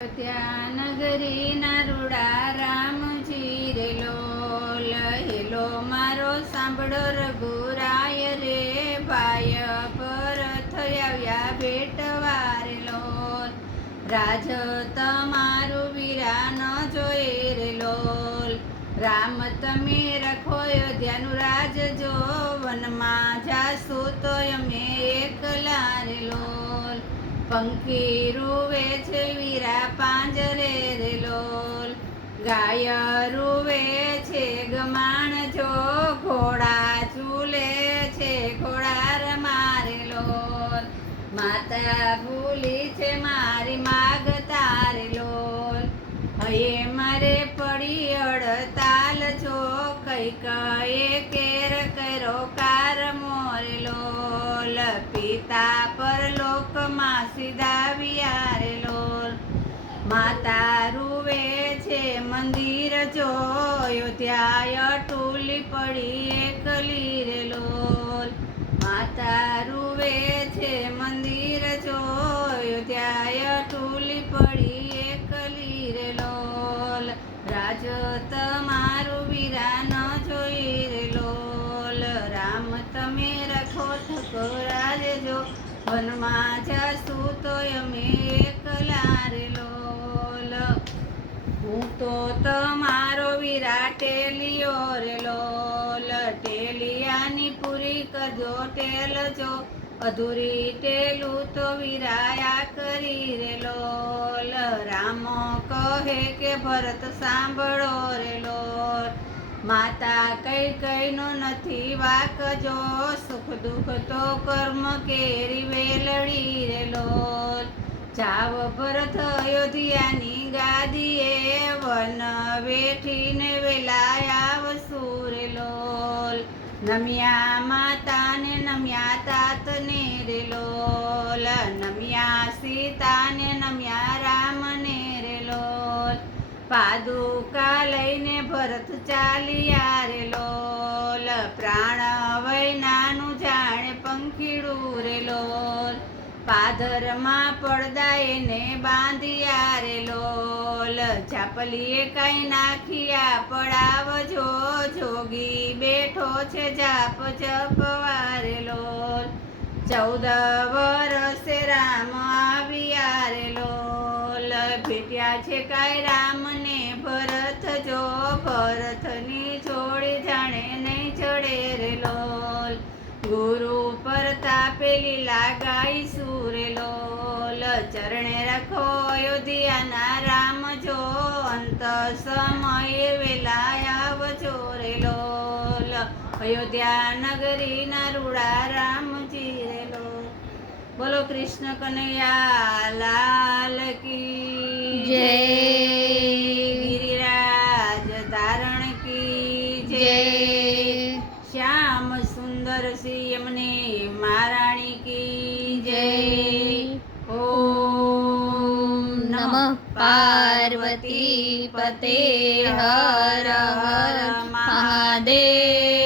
ત્યાં નગરી ના રૂડા રામજી રે લોલ, હેલો મારો સાંભળો રઘુરાય રે ભાય, પરથ આવ્યા ભેટવા રે લોલ, રાજ તમારું વીરા ન જોઈ રે લોલ, રામ તમે રાખો અયોધ્યાનું રાજ, જો વનમાં જાસુ તો અમે એકલા રે લોલ, પંખી રૂવે છે વીરા પાંજરે રે લોલ, ગાય રૂવે છે ગમાણ, જો ઘોડા ઝૂલે છે ઘોડા રમારે લોલ, માતા ભૂલી છે મારી માગતા રે લોલ, હયે મારે પડી અડતાલ, જો કઈ કયે કેર કર્યો કાર મોરે લોલ, પિતા પર લોકમાં સીધાવ્યા રે લોલ, માતા રૂવે છે મંદિર, જો અયોધ્યા અટૂલી પડી એકલી રે લોલ, માતા રૂવે છે મંદિર, જો અયોધ્યા અટૂલી પડી એકલી રે લોલ, રાજ તમારું વીરા ન જોઈ રે લોલ, રામ તમે રાખો ઠકોરા રે, જો વનમાં જાસુ તો અમે એકલા રે લોલ, હું તો તમારો વીરા ટેલિયો રે લોલ, ટેલિયાની પૂરી કરજો ટેલ, જો અધૂરી ટેલું તો વીરાયા કરી રે લોલ, રામ કહે કે ભરત સાંભળો રે લોલ, માતા કઈ કઈનો નથી વાક, જો સુખ દુઃખ તો કર્મ કેરી વેલડી રે લોલ, જાવ ભરત અયોધ્યાની ગાદીએ, વન વેઠીને વેલા આવશુ રે લોલ, નમ્યા માતાને નમ્યા તાતને રે લોલ, નમ્યા સીતાને નમ્યા રામને રે લોલ, પાદુકા લઈને ભરત ચાલ્યા રે લોલ, પ્રાણ વૈનાનું જાણે પંખીડું રે લોલ, પાદરમાં પડદા એને બાંધ્યા રે લોલ, ચાપલીએ કાંઈ નાખ્યા પડાવજો, જોગી બેઠો છે જાપ જપવા રે લોલ, 14 વરસે રામ આવ્યા રે લોલ, ભેટ્યા છે કાંઈ રામને ભરત, જો ભરતની જોડી જાણે નહીં ચડે રે લોલ, ગુરુ પ્રતાપે લીલા ગાઈશું રે લોલ, ચરણે રાખો અયોધ્યાના રામ, જો અંત સમયે વેલા આવજો રે લોલ, અયોધ્યા નગરીના રૂડા રામજી રે લોલ, બોલો કૃષ્ણ કનૈયા લાલ કી જય, ગિરિરાજ ધારણ કી જય, શ્યામ સુંદર સિંહ યમને મહારાણી કી જય, ઓમ નમઃ પાર્વતી પતે, હર હર મહાદેવ।